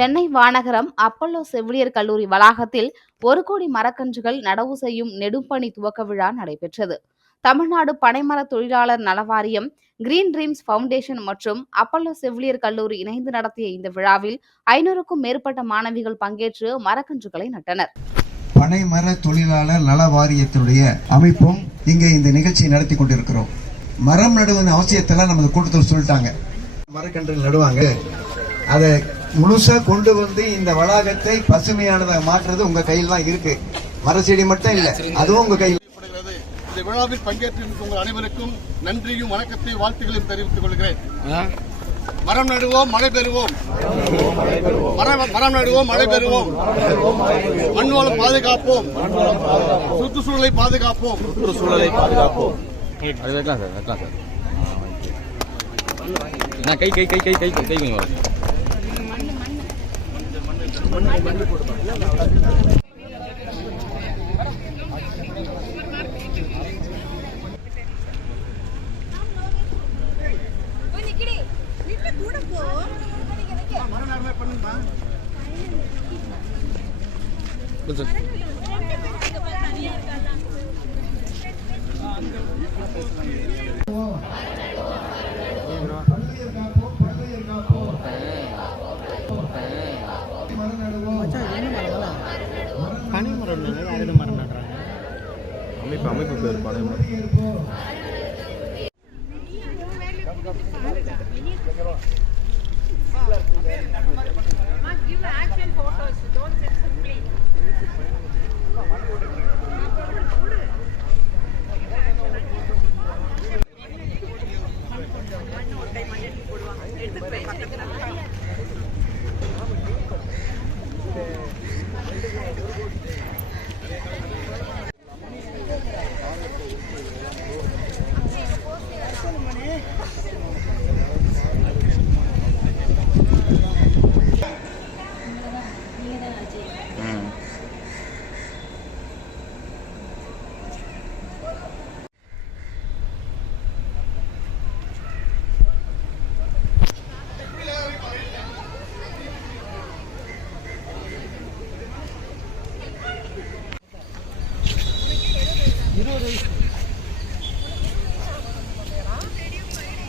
Chennai Vanagaram Apollo செவிலியர் கல்லூரி வளாகத்தில் ஒரு கோடி மரக்கன்றுகள் நடவு செய்யும் நெடும்பணி துவக்க விழா நடைபெற்றது. தமிழ்நாடு பனைமர தொழிலாளர் நலவாரியம் கிரீன் ட்ரீம்ஸ் ஃபவுண்டேஷன் மற்றும் அப்பல்லோ செவிலியர் கல்லூரி இணைந்து நடத்திய இந்த விழாவில் ஐநூறுக்கும் மேற்பட்ட மாணவிகள் பங்கேற்று மரக்கன்றுகளை நட்டனர். பனைமர தொழிலாளர் நல வாரியத்தினுடைய அமைப்பும் இங்கே இந்த நிகழ்ச்சியை நடத்தி கொண்டிருக்கிறோம். மரம் நடுவதன் அவசியத்தெல்லாம் நமது கூட்டத்தில் சொல்லிட்டாங்க. மரக்கன்று நடுவாங்க. அதை முழுசா கொண்டு வந்து இந்த வளாகத்தை பசுமையானதாக மாற்றுறது உங்க கையில் தான் இருக்கு மர செடி மட்டும் இல்ல அதுவும் உங்க கையில் ஏற்படுகிறது இந்த விழாவில் பங்கேற்றிருக்கும் உங்கள் அனைவருக்கும் நன்றியும் வணக்கத்தையும் வாழ்த்துக்களையும் தெரிவித்துக் கொள்கிறேன் மரம் நடுவோம் மழை பெறுவோம் மரம் மரம் நடுவோம் மழை பெறுவோம் மண் வளம் பாதுகாப்போம் சுற்றுச்சூழலை பாதுகாப்போம் சுற்றுச்சூழலை பாதுகாப்போம் அது வைக்கலாம் சார் வைக்கலாம் சார் நான் கை கை கை கை கை கை கொஞ்சம். அமைப்பு அமைப்பு பேர் பழைய give action photos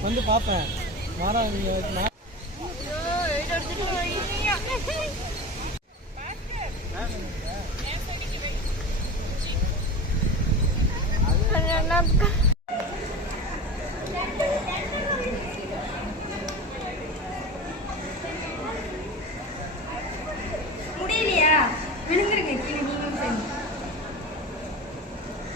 வந்து பார்ப்பேன். மாறா நீங்கள்